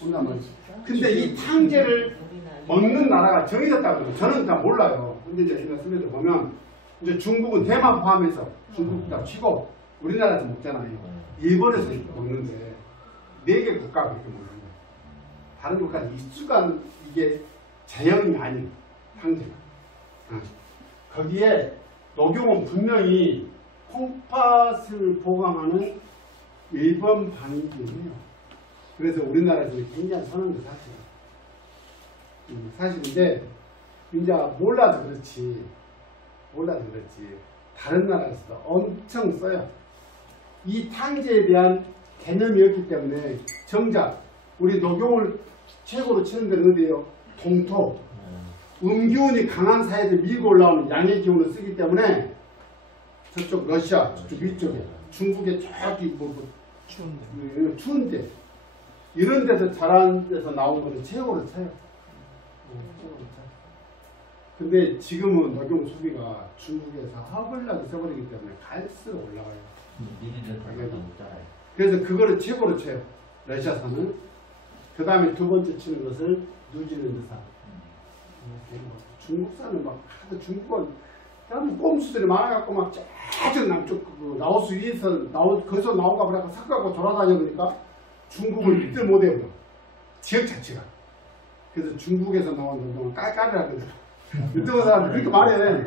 이런단 말이죠. 근데 이 탕제를 먹는 나라가 정해졌다고 해요. 저는 다 몰라요. 근데 이제 제가 스미들 보면 이제 중국은 대만 포함해서 중국 다 치고 우리나라에서 먹잖아요. 일본에서 먹는데 4개 국가가 그렇게 먹는 거예요. 다른 국가는 익숙한 이게 제형이 아니에요. 탕제가. 거기에 녹용은 분명히 콩팥을 보강하는 일본 방식이에요. 그래서 우리나라에서 굉장히 선호하는 게 사실인데 이제 몰라도 그렇지 다른 나라에서도 엄청 써요. 이 탕제에 대한 개념이 없기 때문에 정작 우리 녹용을 최고로 치는 데는 어디예요? 동토. 음기운이 강한 사이에서 밀고 올라오는 양의 기운을 쓰기 때문에 저쪽 러시아, 저쪽 위쪽에 중국에 저기 추운데 이런 데서 자란 데서 나온 거를 최고로 쳐요. 근데 지금은 녹용 소비가 중국에서 허블나게 써버리기 때문에 갈수록 올라가요. 그래서 그거를 최고로 쳐요. 러시아산은. 그 다음에 두 번째 치는 것을 뉴질랜드산. 중국산은 막 하도 중국은 꼼수들이 많아갖고 막 저쪽 남쪽 라오스 위에서 거기서 나온가 보니까 섞어갖고 돌아다녀보니까 중국을 믿들 못해요. 지역 자체가. 그래서 중국에서 나온 농동은 깔깔이라고 그러더라고요. 유튜브 사람 그렇게 말해.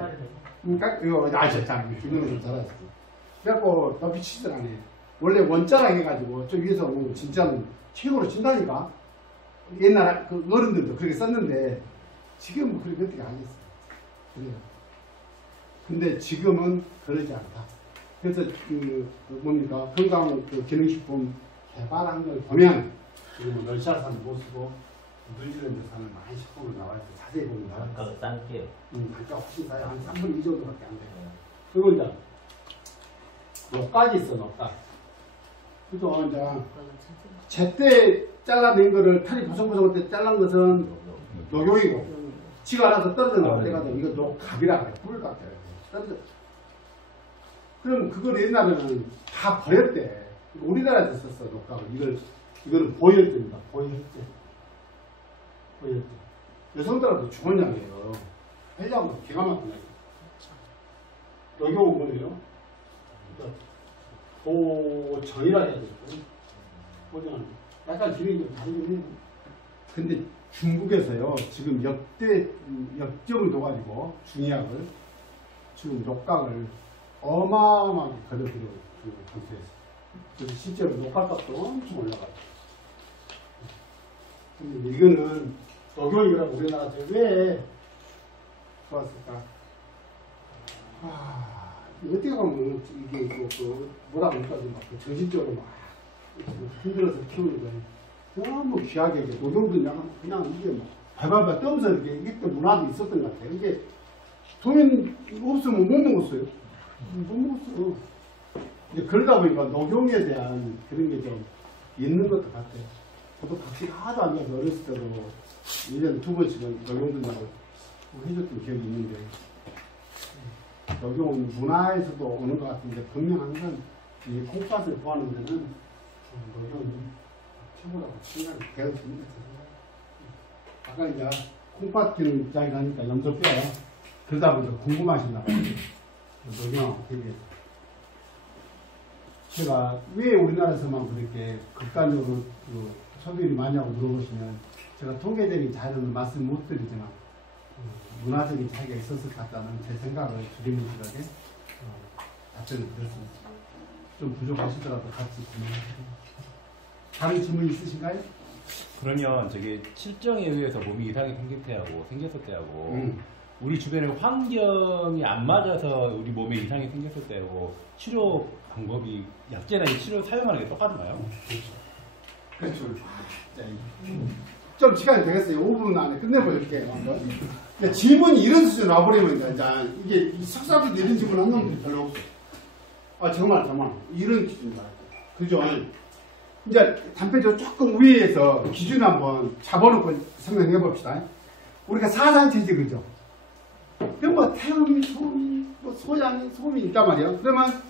이거 아셨잖아. 유명한 좀 잘하셨어. 그래갖고 높이 치질 않아요. 원래 원자락 해가지고 저 위에서 뭐 진짜는 최고로 친다니까. 옛날 그 어른들도 그렇게 썼는데 지금은 뭐 그렇게 어떻게 하겠어요. 그래요. 근데 지금은 그러지 않다. 그래서 뭡니까 건강 기능식품 개발한 걸 보면 지금은 러시아산을 못 쓰고 뉴질랜드산을 많이 식품으로 나와있어. 자세히 보면 나와있어. 단가가 싼게요. 단가 훨씬 싸요. 한 3분의 2 정도밖에 안 돼요. 그리고 이제 녹각이 있어. 녹각. 그래서 이제 제때 잘라낸 거를 털이 보송보송할 때 잘란 것은 녹용이고 지가 알아서 떨어져 나올 때가 되면 이거 녹각이라 그래. 꿀각 떨어져. 그럼 그걸 옛날에는 다 버렸대. 우리나라에서 썼어. 녹각을. 이거는 보혈제입니다. 보혈제. 여성들한테 좋은 약이에요. 헬리하고 기가 막힌 약이에요. 녹용은 뭐예요? 보정이라 해야 되죠. 보정. 약간 기능이 좀 다르긴 해요. 근데 중국에서요, 지금 역점을 둬가지고 중의학을, 지금 녹각을 어마어마하게 거둬들여요. 그 상태에서. 그래서 실제로 녹각값도 엄청 올라가요. 근데 이거는 녹용이라고 우리나라에서 왜 좋았을까? 어떻게 보면 이게 뭐라 그럴까 막 정신적으로 막 힘들어서 키우는 거예요. 너무 귀하게 녹용도 그냥 이게 뭐 발발발 떠면서 이게 문화도 있었던 것 같아요. 이게 돈이 없으면 못 먹었어요. 못 먹었어. 이제 그러다 보니까 녹용에 대한 그런 게 좀 있는 것도 같아요. 저도 같이 하도 안 가서 어렸을 때도 1년에 2번씩은 녹용 든다고 해줬던 기억이 있는데, 녹용은 문화에서도 오는 것 같은데, 분명한 건 이 콩팥을 구하는 데는 녹용이 최고라고 생각이 되어집니다. 아까 이제 콩팥 기능 이야기를 하니까 염소뼈요. 그러다 보니까 궁금하신다 봐요. 녹용 되게. 제가 왜 우리나라에서만 그렇게 극단적으로 소비를 많이 하고 물어보시면 제가 통계적인 자료는 말씀 못 드리지만 문화적인 차이가 있었을 것 같다는 제 생각을 두리뭉실하게 답변을 드렸습니다. 좀 부족하시더라도 같이 질문하시고. 다른 질문 있으신가요? 그러면 저게 칠정에 의해서 몸이 이상이 생길 때하고 생겼을 때하고 우리 주변의 환경이 안 맞아서 우리 몸에 이상이 생겼을 때하고 치료 방법이 약제나 치료 사용하는 게 똑같나요? 그렇죠. 좀 시간이 되겠어요. 5분 안에 끝내볼게요. 근데 질문이 이런 수준 와버리면 이제 이게 석사도 이런 질문 한 놈들이 별로 없어. 아 정말 이런 기준이다. 그죠? 이제 단편적으로 조금 위에서 기준 한번 잡아놓고 설명해 봅시다. 우리가 사상체제 그죠? 그럼 뭐 태음이, 소음이, 뭐 소양이, 소음이 있단 말이에요. 그러면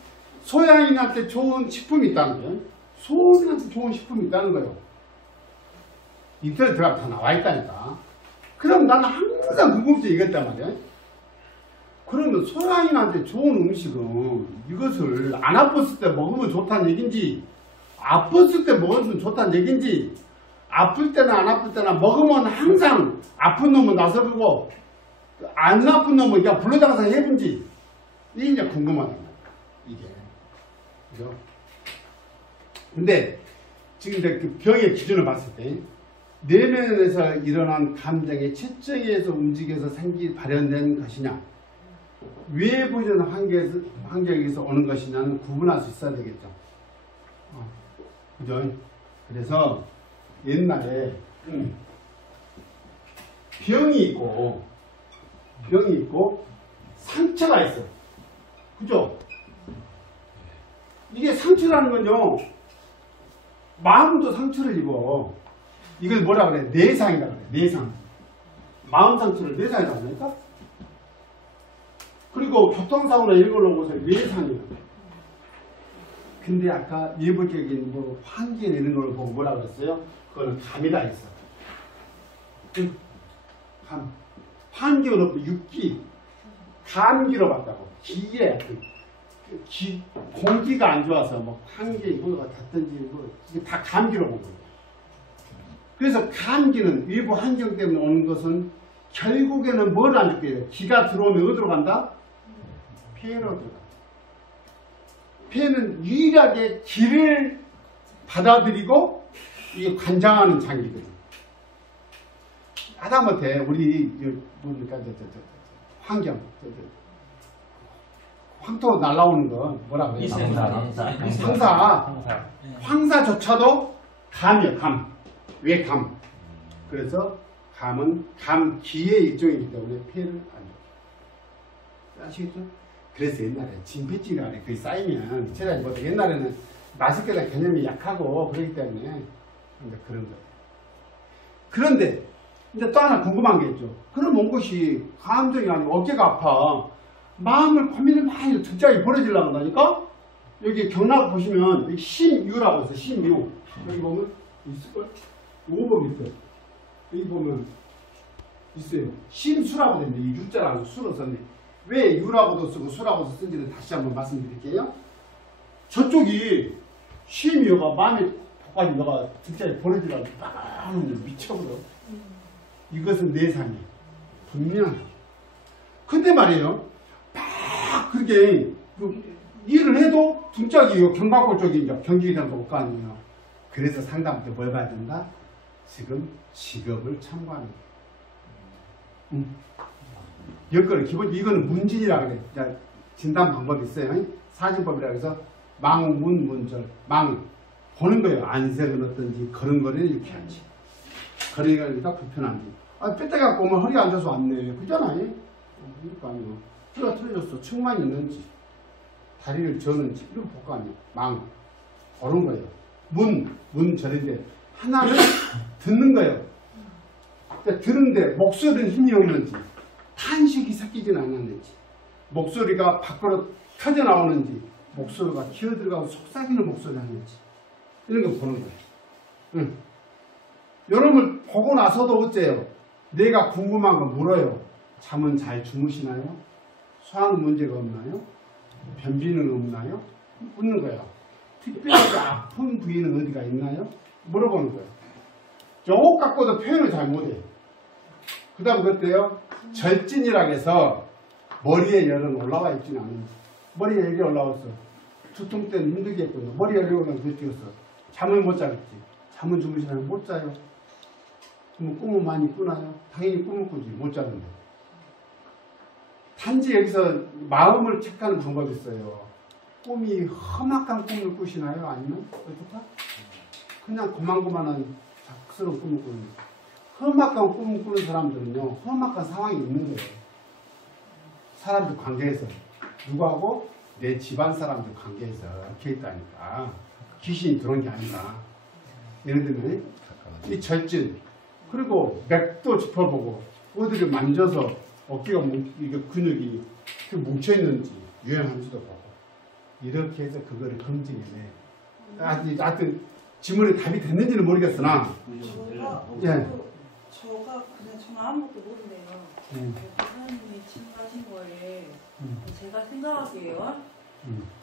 소양인한테 좋은 식품이 있다는 거예요. 소음인한테 좋은 식품이 있다는 거예요. 인터넷 들어가면 다 나와 있다니까. 그럼 나는 항상 궁금증이 이겼단 말이야. 그러면 소양인한테 좋은 음식은 이것을 안 아팠을 때 먹으면 좋다는 얘긴지, 아팠을 때 먹으면 좋다는 얘긴지, 아플 때나 안 아플 때나 먹으면 항상 아픈 놈은 나서고 안 아픈 놈은 그냥 불러장사 해본지, 이게 이제 궁금하단 말이야. 이게. 그죠? 근데 지금 이제 그 병의 기준을 봤을 때 내면에서 일어난 감정의 채정에서 움직여서 발현된 것이냐, 외부적인 환경에서 오는 것이냐는 구분할 수 있어야 되겠죠. 그죠? 그래서 옛날에 병이 있고 상처가 있어. 그죠? 이게 상처라는 건요, 마음도 상처를 입어. 이걸 뭐라 그래? 내상이라 그래. 내상. 마음 상처를 내상이라고 하니까? 그리고 교통사고나 이런 걸로 보세요. 외상이에요. 근데 아까 예부적인 뭐 환경 이런 걸 보고 뭐라 그랬어요? 그거는 감이다 했어. 감. 환경은 없고 육기. 감기로 봤다고. 기에 공기가 안 좋아서 뭐 환경이 뭐가 닿든지 뭐 이게 다 감기로 본 거예요. 그래서 감기는 외부 환경 때문에 오는 것은 결국에는 뭘 안 줄게요? 기가 들어오면 어디로 간다? 폐로 들어가. 폐는 유일하게 기를 받아들이고 이게 관장하는 장기거든요. 하다못해 우리 뭡니까 환경 황토 날라오는 건 뭐라 그래요? 황사조차도 감이에요. 감. 왜 감? 그래서 감은 감기의 일종이기 때문에 폐를 안 줘요. 아시겠죠? 그래서 옛날에 진폐찌가 안에 그게 쌓이면 제가 보통 옛날에는 마실 거에 개념이 약하고 그렇기 때문에 이제 그런 거예요. 그런데 이제 또 하나 궁금한 게 있죠. 그럼 온 것이 감정이 아니고 어깨가 아파. 마음을 고민을 많이 듣자기 벌어지려고 한다니까? 여기 경락 보시면 여기 심유라고 있어요. 심유. 여기 보면 있을걸? 5번 있어요. 여기 보면 있어요. 심수라고 되는데 이 유자라고 수로 썼네. 왜 유라고도 쓰고 수라고도 쓴지는 다시 한번 말씀드릴게요. 저쪽이 심유가 마음에 폭발이 너가 듣자기 벌어지려고 막 미쳐버려. 이것은 내상이에요. 분명해. 근데 말이에요. 막 그렇게 일을 해도 등짝이 경박골 쪽이 이제 경기장도 올 거 아니에요. 그래서 상담 때 뭘 봐야 된다? 지금 직업을 참고하는 거예요. 여건은 기본 이거는 문진이라 그래. 진단 방법이 있어요. 사진법이라 해서 망문 문절 망 보는 거예요. 안색은 어떤지 걸음걸이는 이렇게 한지 걸음걸이가 불편한지. 아 뼈대 갖고 오면 허리 안 좋아서 왔네. 그잖아요. 그러니까 뼈가 틀어졌어. 측만이 있는지 다리를 저는지 이런 볼 거 아니에요. 망 그런 거예요. 문절인데 하나는 듣는 거예요. 그러니까 듣는데 목소리는 힘이 없는지 탄식이 섞이진 않았는지 목소리가 밖으로 터져 나오는지 목소리가 기어들어가고 속삭이는 목소리를 하는지 이런 거 보는 거예요. 여러분을 보고 나서도 어째요? 내가 궁금한 거 물어요. 잠은 잘 주무시나요? 소화는 문제가 없나요? 변비는 없나요? 묻는 거예요. 특별하게 아픈 부위는 어디가 있나요? 물어보는 거예요. 요것 갖고도 표현을 잘 못해요. 그 다음 그때요. 절진이라고 해서 머리에 열은 올라와 있지는 않은지 머리에 열이 올라왔어. 두통 때는 힘들겠군요. 머리에 열이 올라와서 그랬어. 잠을 못 자겠지. 잠은 주무시나요? 못 자요. 그럼 꿈은 많이 꾸나요? 당연히 꿈을 꾸지. 못 자는데. 단지 여기서 마음을 체크하는 방법이 있어요. 꿈이 험악한 꿈을 꾸시나요? 아니면 어떨까? 그냥 고만고만한 작스러운 꿈을 꾸는 거예요. 험악한 꿈을 꾸는 사람들은요, 험악한 상황이 있는 거예요. 사람들 관계에서. 누구하고? 내 집안 사람들 관계에서 이렇게 있다니까. 귀신이 들어온 게 아니라. 예를 들면, 이 절진, 그리고 맥도 짚어보고, 어디를 만져서 어깨가 이게 근육이 뭉쳐있는지 유연한지도 보고, 이렇게 해서 그거를 검증해내. 하여튼, 지문에 답이 됐는지는 모르겠으나, 저가 그냥 저는 아무것도 모르네요. 하나님이 침하신 거에 제가 생각하기에요.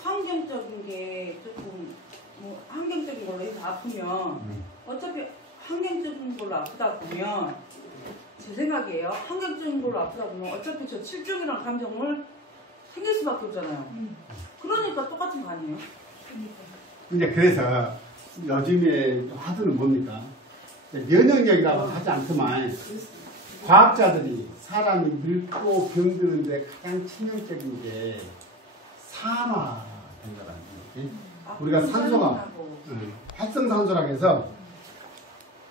환경적인 게 조금 뭐 환경적인 걸로 해서 아프면 어차피 환경적인 걸로 아프다 보면 제 생각이에요. 환경적인 걸로 아프다 보면 어차피 저 칠중이라는 감정을 생길 수밖에 없잖아요. 그러니까 똑같은 거 아니에요? 이제 그래서 요즘에 화두는 뭡니까? 면역력이라고 하지 않지만 과학자들이 사람이 늙고 병드는데 가장 치명적인 게 산화된다는 거지. 우리가 산소가 활성산소라고 해서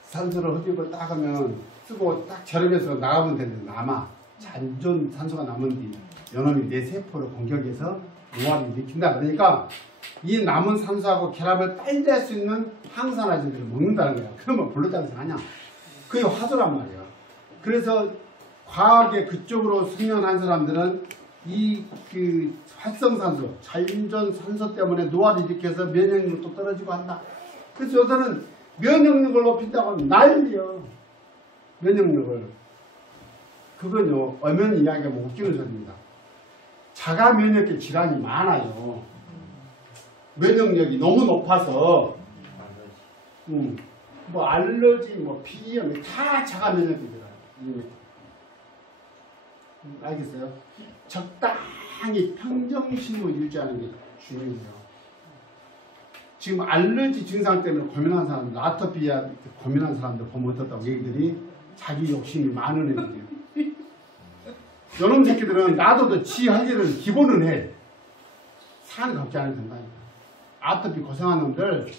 산소를 흡입을 딱 하면 쓰고 딱 절여져서 나가면 되는데 남아 잔존 산소가 남은 뒤 연놈이 내 세포를 공격해서 노화를 일으킨다. 그러니까 이 남은 산소하고 결합을 뺀낼 수 있는 항산화제들을 먹는다는 거야. 그러면 불로장생 하냐? 그게 화두란 말이야. 그래서 과학의 그쪽으로 숙련한 사람들은 그 활성산소, 잔존 산소 때문에 노화를 일으켜서 면역력도 떨어지고 한다. 그래서 요새는 면역력을 높인다고 하면 난리요. 면역력을. 그건요, 엄연히 이야기하면 웃기는 소리입니다. 자가 면역계 질환이 많아요. 면역력이 너무 높아서, 뭐 알러지, 뭐 피부염 다 자가 면역이 들어요. 알겠어요? 적당히 평정심을 유지하는 게 중요해요. 지금 알러지 증상 때문에 고민하는 사람들, 아토피아 고민하는 사람들 보면 어떻다고 얘기들이 자기 욕심이 많은 애들이에요. 요놈 새끼들은 놔둬도 지 할 일은 기본은 해. 사는 걱정 안 해도 된다니까. 아토피 고생하는 놈들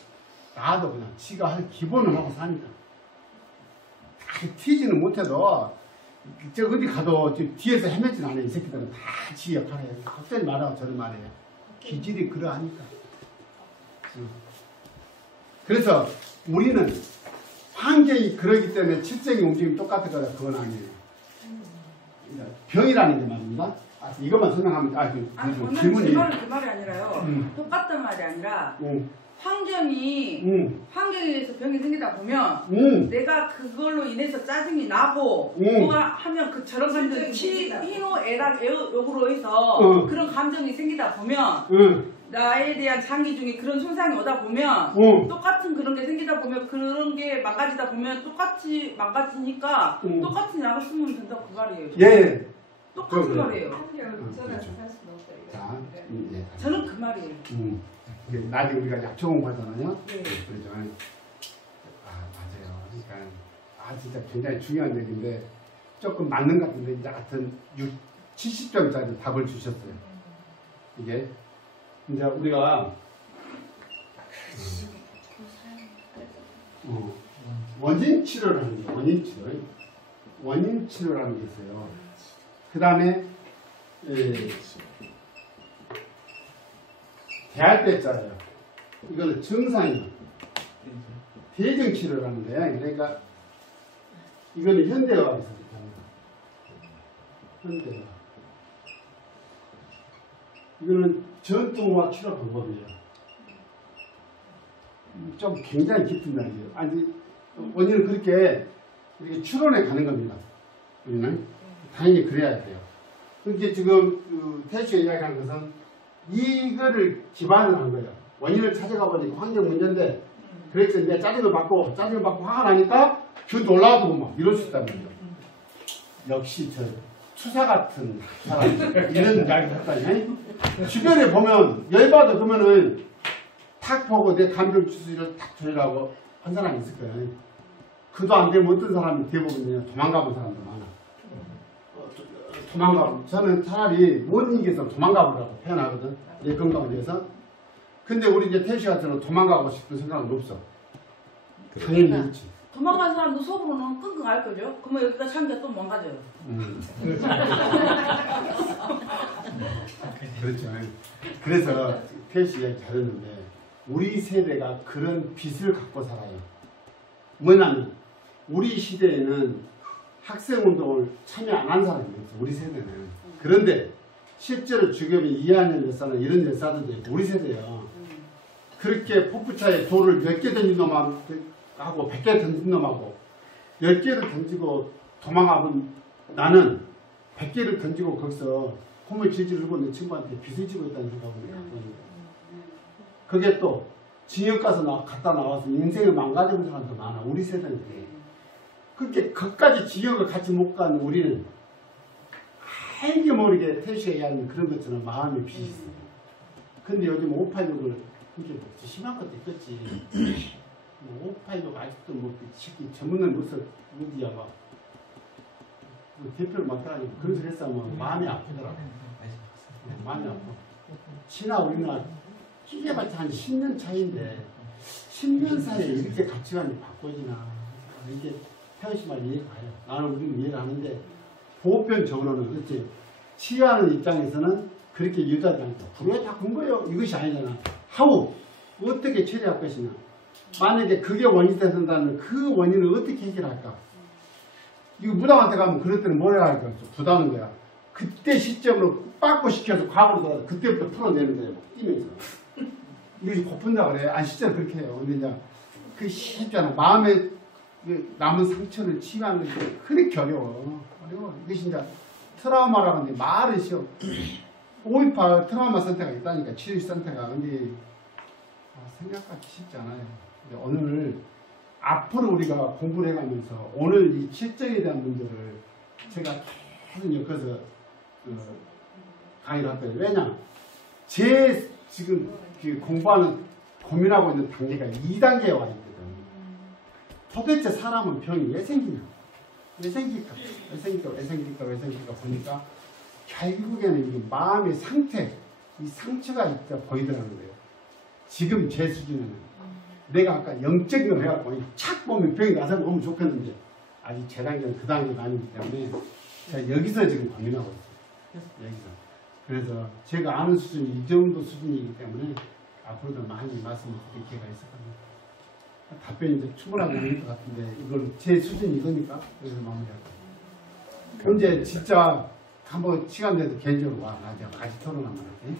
놔도 그냥 지가 할 기본을 하고 사니까. 튀지는 못해도 저 어디 가도 뒤에서 헤매진 않아요. 이 새끼들은 다 지 역할을 해요. 걱정이 말하고 저런 말이에요. 기질이 그러하니까. 그래서 우리는 환경이 그러기 때문에 칠성의 움직임이 똑같을 거다. 그건 아니에요. 병이라는 게 말입니다. 이것만 설명하면 아니, 질문이 그 말이 아니라요. 똑같단 말이 아니라 환경에 의해서 병이 생기다 보면 내가 그걸로 인해서 짜증이 나고 뭐가 하면 그 저런 감정이 희노 애락 욕으로 해서 그런 감정이 생기다 보면 나에 대한 장기 중에 그런 손상이 오다 보면 똑같은 그런 게 생기다 보면 그런 게 망가지다 보면 똑같이 망가지니까 똑같은 약을 쓰면 된다고 그 말이에요. 예. 똑같은 말이에요. 자, 저는 그 말이에요. 나중에 우리가 약초 공부하잖아요. 네. 그러죠. 맞아요. 그러니까 진짜 굉장히 중요한 얘기인데 조금 맞는 것 같은데 이제 하여튼 70점짜리 답을 주셨어요. 이게 이제 우리가 원인 치료를 하는 거예요. 원인 치료라는 게 있어요. 그 다음에 대할 때 있잖아요. 이거는 증상이에요. 대증 치료라는 거예요. 그러니까 이거는 현대화에서 이렇게 합니다. 현대화. 이거는 전통화 치료 방법이에요. 좀 굉장히 깊은 이야기예요. 아니 원인은 그렇게 이렇게 추론해 가는 겁니다. 우리는 당연히 그래야 돼요. 그게 지금 태시가 이야기하는 것은 이거를 기반으로 한 거예요. 원인을 찾아가 보니까 환경 문제인데 그래서 이제 짜증을 받고 화가 나니까 기운도 올라가고 막 이럴 수 있단 말이죠. 역시 저 투사 같은 사람 이런 이야기 했다니. 주변에 보면 열받아 그러면은 탁 보고 내 감정 추스리를 탁 조율하고 한 사람이 있을 거예요. 그도 안 되면 어떤 사람이 대부분 도망가본 사람도 많아. 도망가고 저는 차라리 못 이겨서 도망가보라고 표현하거든. 내 건강을 위해서. 근데 우리 이제 태시 같은 경우는 도망가고 싶은 생각은 없어. 당연히 그렇지. 도망간 사람도 속으로는 끙끙 알 거죠. 그러면 여기가 참기가 또 망가져요. 그렇죠. 그래서 태시 이야기 잘했는데 우리 세대가 그런 빚을 갖고 살아요. 뭐냐면 우리 시대에는 학생운동을 참여 안 한 사람이 있어요. 우리 세대는. 그런데 실제로 주ገብ이 2학년 열사나 이런 열사들도 있고 우리 세대요. 그렇게 폭부차에 돌을 10개 던진 놈하고 100개 던진 놈하고 10개를 던지고 도망가면 나는 100개를 던지고 거기서 콧물 질질 흘고 내 친구한테 빚을 지고 있다는 생각을 갖거든요. 그게 또 징역 가서 갔다 나와서 인생을 망가지는 사람도 많아. 우리 세대는 그래. 그렇게 그까지 징역을 같이 못 간 우리는 알게 모르게 태시가 얘기하는 그런 것처럼 마음이 빚이 있어요. 근데 요즘 586을 그게 심한 것도 있겠지. 586 아직도 그 새끼 전문을 못써 어디야 막 대표를 맡아가지고 그런 소리 했으면 마음이 아프더라고. 마음이 아파. 친아 우리나라 끼게봤자 한 10년 차이인데 10년 사이에 이렇게 가치관이 바꿔지나. 이게 태연씨 말 이해가 가요. 나는 우리는 이해를 하는데 보편 적으로는 그렇지. 치유하는 입장에서는 그렇게 유도하지 않다. 불에 다 군 거예요. 이것이 아니잖아. 하우 어떻게 처리할 것이냐. 만약에 그게 원인이 된다면 그 원인을 어떻게 해결할까. 이거 무당한테 가면 그럴 때는 뭐라 할까. 부담하는 거야. 그때 시점으로 빠꾸시켜서 과거로 돌아서 그때부터 풀어내는 거예요. 뛰면서. 이것이 고픈다 그래. 아 실제로 그렇게 해요. 근데 이제 그게 쉽잖아. 마음에 남은 상처를 치유하는 것이 그렇게 어려워. 이것이 이제 트라우마라고 하는데 말은 쉬워. 528 트라우마 선택가 있다니까. 치유 선택가. 근데 생각하기 쉽지 않아요. 근데 오늘 앞으로 우리가 공부를 해가면서 오늘 이 실정에 대한 문제를 제가 계속 엮어서 강의를 할 거예요. 왜냐? 제 지금 공부하는 고민하고 있는 단계가 2단계에 와 있거든. 도대체 사람은 병이 왜 생기냐? 왜 생길까? 왜 생길까 보니까 결국에는 이 마음의 상태, 이 상처가 있다 보이더라는 거예요. 지금 제 수준에는 내가 아까 영적인 걸 해갖고 착 보면 병이 나서 보면 좋겠는데 아직 제 단계는 그 단계가 아니기 때문에 제가 여기서 지금 고민하고 있어요. 여기서. 그래서 제가 아는 수준이 이 정도 수준이기 때문에 앞으로도 많이 말씀을 드릴 기회가 있을 겁니다. 답변이 이제 충분하게 될 것 같은데 이걸 제 수준이 이거니까 그래서 마무리할 거예요. 그럼 이제 진짜 한번 시간 내서 개인적으로 와. 나 같이 토론 한번 할게.